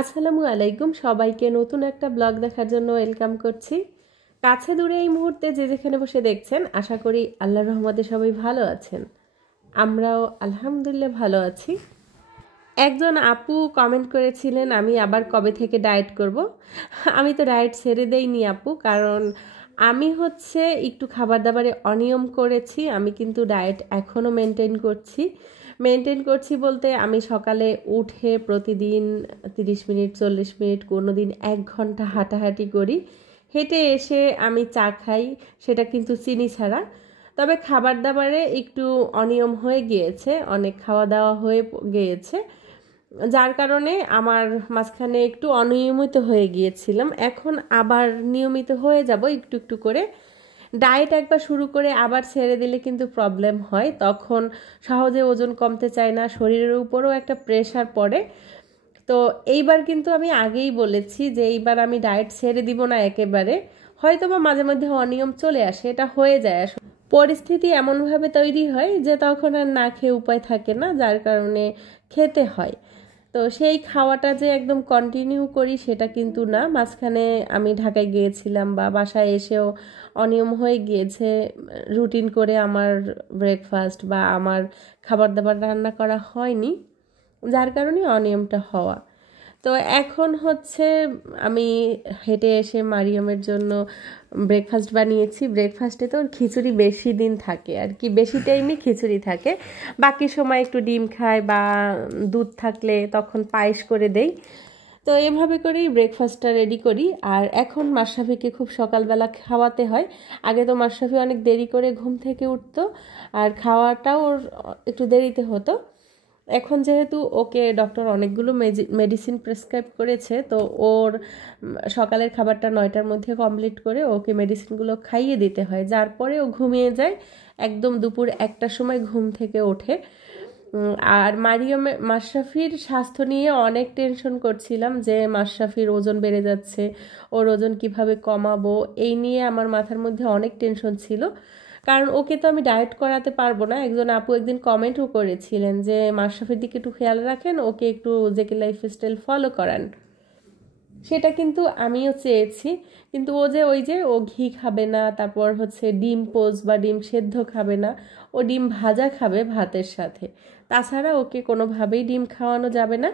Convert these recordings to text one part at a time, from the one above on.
আসসালামু আলাইকুম, সবাইকে নতুন একটা ব্লগ দেখার জন্য ওয়েলকাম করছি। কাছে দূরে এই মুহূর্তে যে যেখানে বসে দেখছেন, আশা করি আল্লাহর রহমতে সবাই ভালো আছেন। আমরাও আলহামদুলিল্লাহ ভালো আছি। একজন আপু কমেন্ট করেছিলেন আমি আবার কবে থেকে ডায়েট করব। আমি তো ডায়েট ছেড়ে দেইনি আপু, কারণ আমি একটু খাবার দাবারে অনিয়ম করেছি। আমি কিন্তু ডায়েট এখনও মেনটেন করছি বলতে আমি সকালে উঠে প্রতিদিন 30 মিনিট 40 মিনিট, কোনো দিন 1 ঘন্টা হাঁটাহাঁটি করি। হেঁটে এসে আমি চা খাই, সেটা কিন্তু চিনি ছাড়া। তবে খাবার দাবারে একটু অনিয়ম হয়ে গিয়েছে, অনেক খাওয়া দাওয়া হয়ে গিয়েছে, যার কারণে আমার মাঝখানে একটু অনিয়মিত হয়ে গিয়েছিলাম। এখন আবার নিয়মিত হয়ে যাব একটু একটু করে। ডায়েট একবার শুরু করে আবার ছেড়ে দিলে কিন্তু প্রবলেম হয়, তখন সহজে ওজন কমতে চায় না, শরীরের উপরও একটা প্রেশার পড়ে। তো এইবার কিন্তু আমি আগেই বলেছি যে এইবার আমি ডায়েট ছেড়ে দিব না একেবারে। হয়তো বা মাঝে মধ্যে অনিয়ম চলে আসে, এটা হয়ে যায়, পরিস্থিতি এমনভাবে তৈরি হয় যে তখন আর না খেয়ে উপায় থাকে না, যার কারণে খেতে হয়। তো সেই খাওয়াটা যে একদম কন্টিনিউ করি সেটা কিন্তু না। মাঝখানে আমি ঢাকায় গিয়েছিলাম বা বাসায় এসেও অনিয়ম হয়ে গিয়েছে, রুটিন করে আমার ব্রেকফাস্ট বা আমার খাবার দাবার রান্না করা হয়নি, যার কারণে অনিয়মটা হওয়া। তো এখন আমি হেঁটে এসে মারিয়ামের জন্য ব্রেকফাস্ট বানিয়েছি। ব্রেকফাস্টে তো খিচুড়ি বেশি দিন থাকে আর কি, বেশি টাইমই খিচুড়ি থাকে। বাকি সময় একটু ডিম খায় বা দুধ থাকলে তখন পায়েস করে দেই। তো এভাবে করেই ব্রেকফাস্টটা রেডি করি। আর এখন মাশরাফিকে খুব সকালবেলা খাওয়াতে হয়। আগে তো মাশরাফি অনেক দেরি করে ঘুম থেকে উঠতো আর খাওয়াটাও ওর একটু দেরিতে হতো। এখন যেহেতু ওকে ডক্টর অনেকগুলো মেডিসিন প্রেসক্রাইব করেছে, তো ওর সকালের খাবারটা 9টার মধ্যে কমপ্লিট করে ওকে মেডিসিনগুলো খাইয়ে দিতে হয়, যার পরে ও ঘুমিয়ে যায়। একদম দুপুর 1টার সময় ঘুম থেকে ওঠে। আর মাশরাফির স্বাস্থ্য নিয়ে অনেক টেনশন করছিলাম যে মাশরাফির ওজন বেড়ে যাচ্ছে, ওর ওজন কিভাবে কমাবো, এই নিয়ে আমার মাথার মধ্যে অনেক টেনশন ছিল। কারণ ওকে তো আমি ডায়েট করাতে পারবো না। একজন আপু একদিন কমেন্টও করেছিলেন যে মাশরাফির দিকে একটু খেয়াল রাখেন, ওকে একটু জেকে লাইফস্টাইল ফলো করান। সেটা কিন্তু আমিও চেয়েছি, কিন্তু ও ঘি খাবে না, তারপর ডিম পোচ বা ডিম সেদ্ধ খাবে না, ও ডিম ভাজা খাবে ভাতের সাথে। তাছাড়া ওকে কোনোভাবেই ডিম খাওয়ানো যাবে না।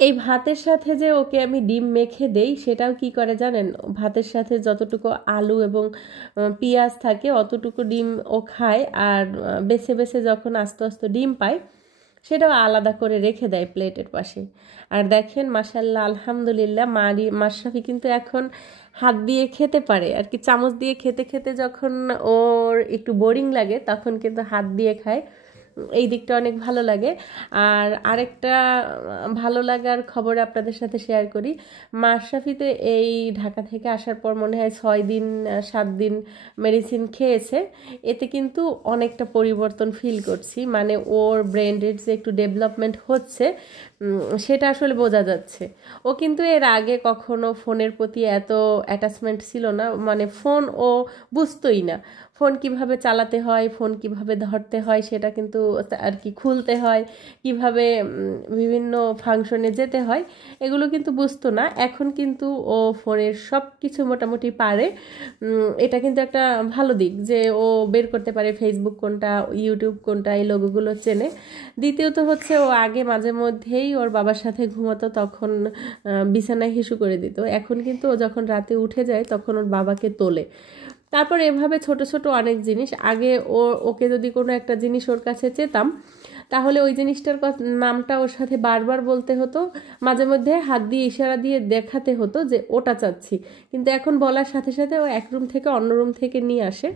এই ভাতের সাথে যে ওকে আমি ডিম মেখে দেই, সেটাও কি করে জানেন, ভাতের সাথে যতটুকু আলু এবং পেঁয়াজ থাকে অতটুকু ডিম ও খায়। আর বেছে বেছে যখন আস্তে আস্তে ডিম পায়, সেটাও আলাদা করে রেখে দেয় প্লেটের পাশে। আর দেখেন মাশাল্লাহ আলহামদুলিল্লাহ, মাশরাফি কিন্তু এখন হাত দিয়ে খেতে পারে আর কি। চামচ দিয়ে খেতে খেতে যখন ওর একটু বোরিং লাগে তখন কিন্তু হাত দিয়ে খায়। এই দিকটা অনেক ভালো লাগে। আর আরেকটা ভালো লাগার খবর আপনাদের সাথে শেয়ার করি। মাশরাফি তো এই ঢাকা থেকে আসার পর মনে হয় 6 দিন 7 দিন মেডিসিন খেয়েছে। এতে কিন্তু অনেকটা পরিবর্তন ফিল করছি, মানে ওর ব্রেনের যে একটু ডেভেলপমেন্ট হচ্ছে সেটা আসলে বোঝা যাচ্ছে। ও কিন্তু এর আগে কখনো ফোনের প্রতি এত অ্যাটাচমেন্ট ছিল না, মানে ফোন ও বুঝতোই না। ফোন কিভাবে চালাতে হয়, ফোন কিভাবে ধরতে হয়, সেটা কিন্তু আর কি খুলতে হয়, কিভাবে বিভিন্ন ফাংশনে যেতে হয়, এগুলো কিন্তু বুঝতো না। এখন কিন্তু ও ফোনের সব কিছু মোটামুটি পারে। এটা কিন্তু একটা ভালো দিক যে ও বের করতে পারে ফেসবুক কোনটা, ইউটিউব কোনটা, এই লোগোগুলো চেনে। দ্বিতীয়ত ও আগে মাঝে মধ্যেই ওর বাবার সাথে ঘুমাতো, তখন বিছানায় হিসু করে দিত। এখন কিন্তু ও যখন রাতে উঠে যায় তখন ওর বাবাকে তোলে। তারপর এভাবে ছোট ছোট অনেক জিনিস, আগে ওকে যদি কোনো একটা জিনিস ওর কাছে চেতাম, তাহলে ওই জিনিসটার নামটা ওর সাথে বারবার বলতে হতো, মাঝে মধ্যে হাত দিয়ে ইশারা দিয়ে দেখাতে হতো যে ওটা চাচ্ছি। কিন্তু এখন বলার সাথে সাথে ও এক রুম থেকে অন্য রুম থেকে নিয়ে আসে।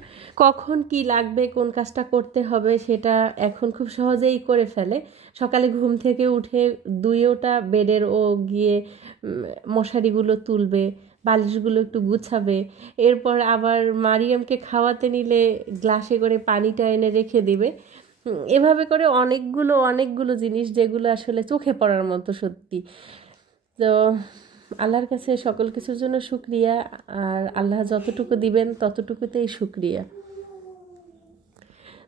কখন কি লাগবে, কোন কাজটা করতে হবে, সেটা এখন খুব সহজেই করে ফেলে। সকালে ঘুম থেকে উঠে দুইওটা বেডের ও গিয়ে মশারিগুলো তুলবে, বালিশগুলো একটু গুছাবে, এরপর আবার মারিয়ামকে খাওয়াতে নিলে গ্লাসে করে পানিটা এনে রেখে দিবে। এভাবে করে অনেকগুলো অনেকগুলো জিনিস যেগুলো আসলে চোখে পড়ার মতো সত্যি। তো আল্লাহর কাছে সকল কিছুর জন্য শুকরিয়া, আর আল্লাহ যতটুকু দিবেন ততটুকুতেই শুকরিয়া।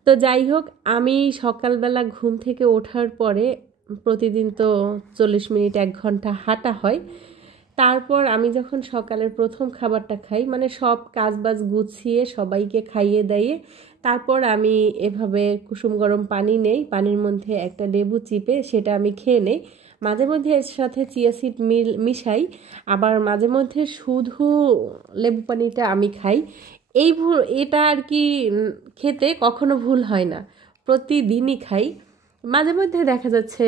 তো যাই হোক, আমি সকালবেলা ঘুম থেকে ওঠার পরে প্রতিদিন তো 40 মিনিট 1 ঘন্টা হাঁটা হয়। তারপর আমি যখন সকালের প্রথম খাবারটা খাই, মানে সব কাজবাজ গুছিয়ে সবাইকে খাইয়ে দাইয়ে তারপর আমি এভাবে কুসুম গরম পানি নেই, পানির মধ্যে একটা লেবু চিপে সেটা আমি খেয়ে নেই। মাঝে মধ্যে এর সাথে চিয়া সিড মিশাই, আবার মাঝে মধ্যে শুধু লেবু পানিটা আমি খাই। এটা আর কি খেতে কখনো ভুল হয় না, প্রতিদিনই খাই। মাঝে মধ্যে দেখা যাচ্ছে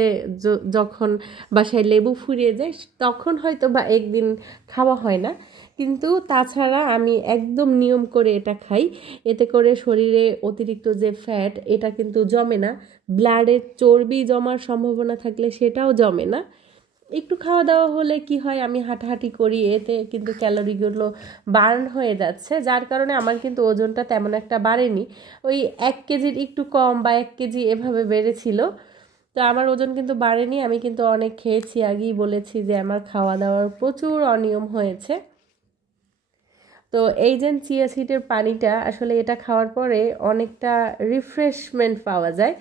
যখন বাসায় লেবু ফুরিয়ে যায় তখন হয়তো বা একদিন খাওয়া হয় না, কিন্তু তাছাড়া আমি একদম নিয়ম করে এটা খাই। এতে করে শরীরে অতিরিক্ত যে ফ্যাট এটা কিন্তু জমে না, ব্লাডে চর্বি জমার সম্ভাবনা থাকলে সেটাও জমে না। একটু খাওয়া দাওয়া হলে কি হয়, আমি হাঁটাহাঁটি করি, এতে কিন্তু ক্যালোরিগুলো বার্ন হয়ে যাচ্ছে, যার কারণে আমার কিন্তু ওজনটা তেমন একটা বাড়েনি। ওই 1 কেজির একটু কম বা 1 কেজি এভাবে বেড়েছিল। তো আমার ওজন কিন্তু বাড়েনি, আমি কিন্তু অনেক খেয়েছি, আগেই বলেছি যে আমার খাওয়া দাওয়ার প্রচুর অনিয়ম হয়েছে। তো এই যে চিয়া সিডের পানিটা আসলে এটা খাওয়ার পরে অনেকটা রিফ্রেশমেন্ট পাওয়া যায়।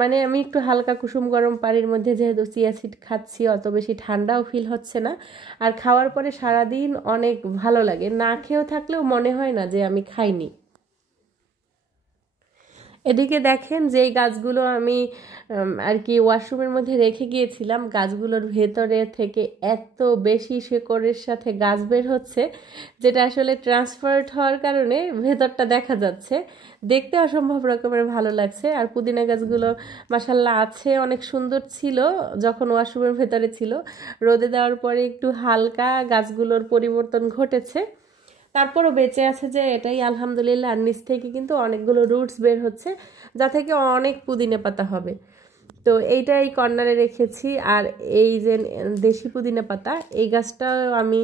মানে আমি একটু হালকা কুসুম গরম পানির মধ্যে যেহেতু চিয়া সিড খাচ্ছি, অত বেশি ঠান্ডাও ফিল হচ্ছে না, আর খাওয়ার পরে সারাদিন অনেক ভালো লাগে। না খেয়েও থাকলেও মনে হয় না যে আমি খাইনি। এদিকে দেখেন যে গাছগুলো আমি আর কি ওয়াশরুমের মধ্যে রেখে গিয়েছিলাম, গাছগুলোর ভেতরে থেকে এত বেশি শেকড়ের সাথে গাছ বের হচ্ছে, যেটা আসলে ট্রান্সফার্ড হওয়ার কারণে ভেতরটা দেখা যাচ্ছে, দেখতে অসম্ভব রকমের ভালো লাগছে। আর পুদিনা গাছগুলো মাশাল্লাহ আছে, অনেক সুন্দর ছিল যখন ওয়াশরুমের ভেতরে ছিল। রোদে দেওয়ার পরে একটু হালকা গাছগুলোর পরিবর্তন ঘটেছে, তারপরও বেঁচে আছে যে এটাই আলহামদুলিল্লাহ। আর নিচ থেকে কিন্তু অনেকগুলো রুটস বের হচ্ছে, যা থেকে অনেক পুদিনা পাতা হবে। তো এইটা এই কর্নারে রেখেছি। আর এই যে দেশি পুদিনা পাতা, এই গাছটাও আমি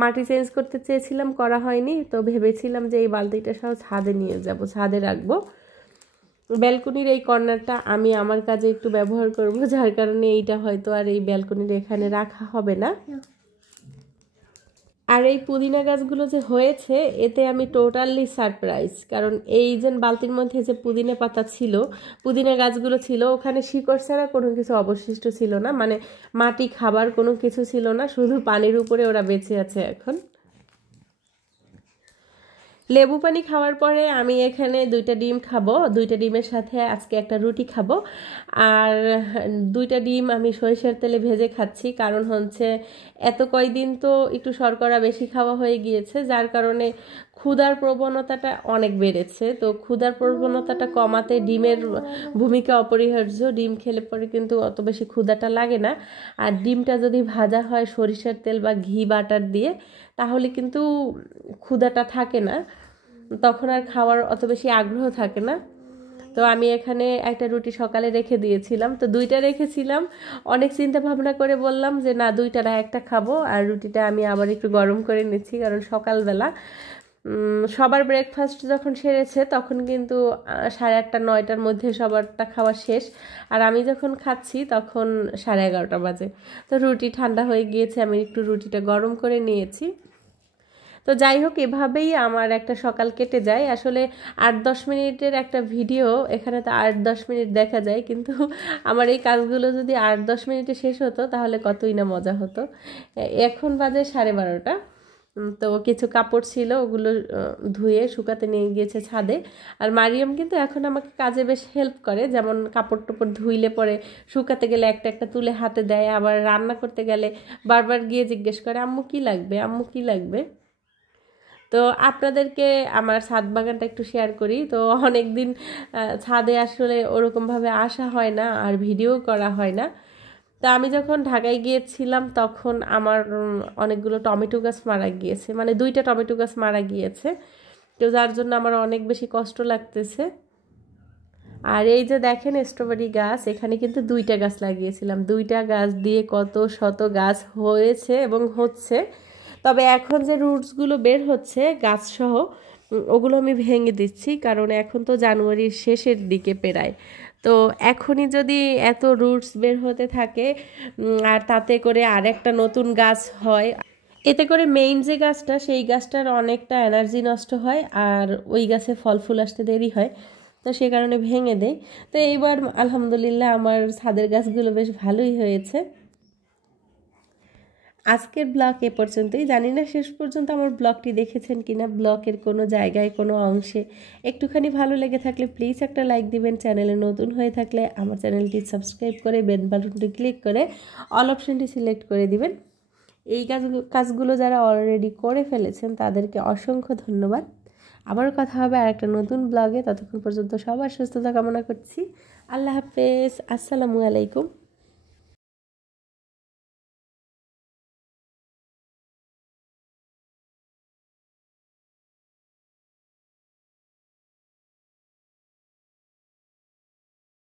মাটি চেঞ্জ করতে চেয়েছিলাম, করা হয়নি। তো ভেবেছিলাম যে এই বালতিটা সব ছাদে নিয়ে যাব, ছাদে রাখবো। ব্যালকনির এই কর্নারটা আমি আমার কাজে একটু ব্যবহার করব, যার কারণে এইটা হয়তো আর এই ব্যালকনির এখানে রাখা হবে না। আর এই পুদিনা গাছগুলো যে হয়েছে এতে আমি টোটালি সারপ্রাইজ, কারণ এই যে বালতির মধ্যে যে পুদিনা পাতা ছিল, পুদিনা গাছগুলো ছিল, ওখানে শিকড় ছাড়া কোনো কিছু অবশিষ্ট ছিল না, মানে মাটি খাবার কোনো কিছু ছিল না, শুধু পানির উপরে ওরা বেঁচে আছে এখন। লেবু পানি খাওয়ার পরে আমি এখানে 2টা ডিম খাবো, 2টা ডিমের সাথে আজকে একটা রুটি খাবো। আর 2টা ডিম আমি সরিষার তেলে ভেজে খাচ্ছি, কারণ হচ্ছে এত কয়দিন তো একটু শর্করা বেশি খাওয়া হয়ে গিয়েছে, যার কারণে ক্ষুধার প্রবণতাটা অনেক বেড়েছে। তো ক্ষুধার প্রবণতাটা কমাতে ডিমের ভূমিকা অপরিহার্য। ডিম খেলে পরে কিন্তু অত বেশি ক্ষুধাটা লাগে না। আর ডিমটা যদি ভাজা হয় সরিষার তেল বা ঘি বাটার দিয়ে, তাহলে কিন্তু ক্ষুধাটা থাকে না, তখন আর খাওয়ার অত বেশি আগ্রহ থাকে না। তো আমি এখানে একটা রুটি সকালে রেখে দিয়েছিলাম, তো 2টা রেখেছিলাম। অনেক চিন্তা ভাবনা করে বললাম যে না, 2টা না, একটা খাবো। আর রুটিটা আমি আবার একটু গরম করে নিচ্ছি, কারণ সকালবেলা সবার ব্রেকফাস্ট যখন সেরেছে তখন কিন্তু 8:30 9টার মধ্যে সবারটা খাওয়া শেষ, আর আমি যখন খাচ্ছি তখন 11:30 বাজে। তো রুটি ঠান্ডা হয়ে গিয়েছে, আমি একটু রুটিটা গরম করে নিয়েছি। তো যাই হোক, এভাবেই আমার একটা সকাল কেটে যায়। আসলে 8-10 মিনিটের একটা ভিডিও, এখানে তো 8-10 মিনিট দেখা যায়, কিন্তু আমার এই কাজগুলো যদি 8-10 মিনিটে শেষ হতো তাহলে কতই না মজা হতো। এখন বাজে 12:30। তো কিছু কাপড় ছিল, ওগুলো ধুয়ে শুকাতে নিয়ে গিয়েছে ছাদে। আর মারিয়াম কিন্তু এখন আমাকে কাজে বেশ হেল্প করে, যেমন কাপড় টাপড় ধুইলে পরে শুকাতে গেলে একটা একটা তুলে হাতে দেয়, আবার রান্না করতে গেলে বারবার গিয়ে জিজ্ঞেস করে আম্মু কি লাগবে, আম্মু কি লাগবে। তো আপনাদেরকে আমার ছাদ বাগানটা একটু শেয়ার করি। তো অনেক দিন ছাদে আসলে ওরকমভাবে আসা হয় না, আর ভিডিও করা হয় না। তা আমি যখন ঢাকায় গিয়েছিলাম তখন আমার অনেকগুলো টমেটো গাছ মারা গিয়েছে, মানে 2টা টমেটো গাছ মারা গিয়েছে, তো যার জন্য আমার অনেক বেশি কষ্ট লাগতেছে। আর এই যে দেখেন স্ট্রবেরি গাছ, এখানে কিন্তু 2টা গাছ লাগিয়েছিলাম, 2টা গাছ দিয়ে কত শত গাছ হয়েছে এবং হচ্ছে। তবে এখন যে রুটসগুলো বের হচ্ছে গাছসহ, ওগুলো আমি ভেঙে দিচ্ছি, কারণ এখন তো জানুয়ারির শেষের দিকে পেরায়। তো এখনই যদি এত রুটস বের হতে থাকে আর তাতে করে আরেকটা নতুন গাছ হয়, এতে করে মেইন যে গাছটা, সেই গাছটার অনেকটা এনার্জি নষ্ট হয়, আর ওই গাছে ফল ফুল আসতে দেরি হয়। তো সে কারণে ভেঙে দেয়। তো এইবার আলহামদুলিল্লাহ আমার ছাদের গাছগুলো বেশ ভালোই হয়েছে। আজকের ব্লগ এ পর্যন্তই। জানি না শেষ পর্যন্ত আমার ব্লগটি দেখেছেন কিনা। ব্লগের কোনো জায়গায় কোনো অংশে একটুখানি ভালো লেগে থাকলে প্লিজ একটা লাইক দিবেন। চ্যানেলে নতুন হয়ে থাকলে আমার চ্যানেলটি সাবস্ক্রাইব করে বেল বাটনটি ক্লিক করে অল অপশনটি সিলেক্ট করে দিবেন। এই কাজগুলো যারা অলরেডি করে ফেলেছেন তাদেরকে অসংখ্য ধন্যবাদ। আবারও কথা হবে আর একটা নতুন ব্লগে। ততক্ষণ পর্যন্ত সবার সুস্থতা কামনা করছি। আল্লাহ হাফেজ। আসসালামু আলাইকুম।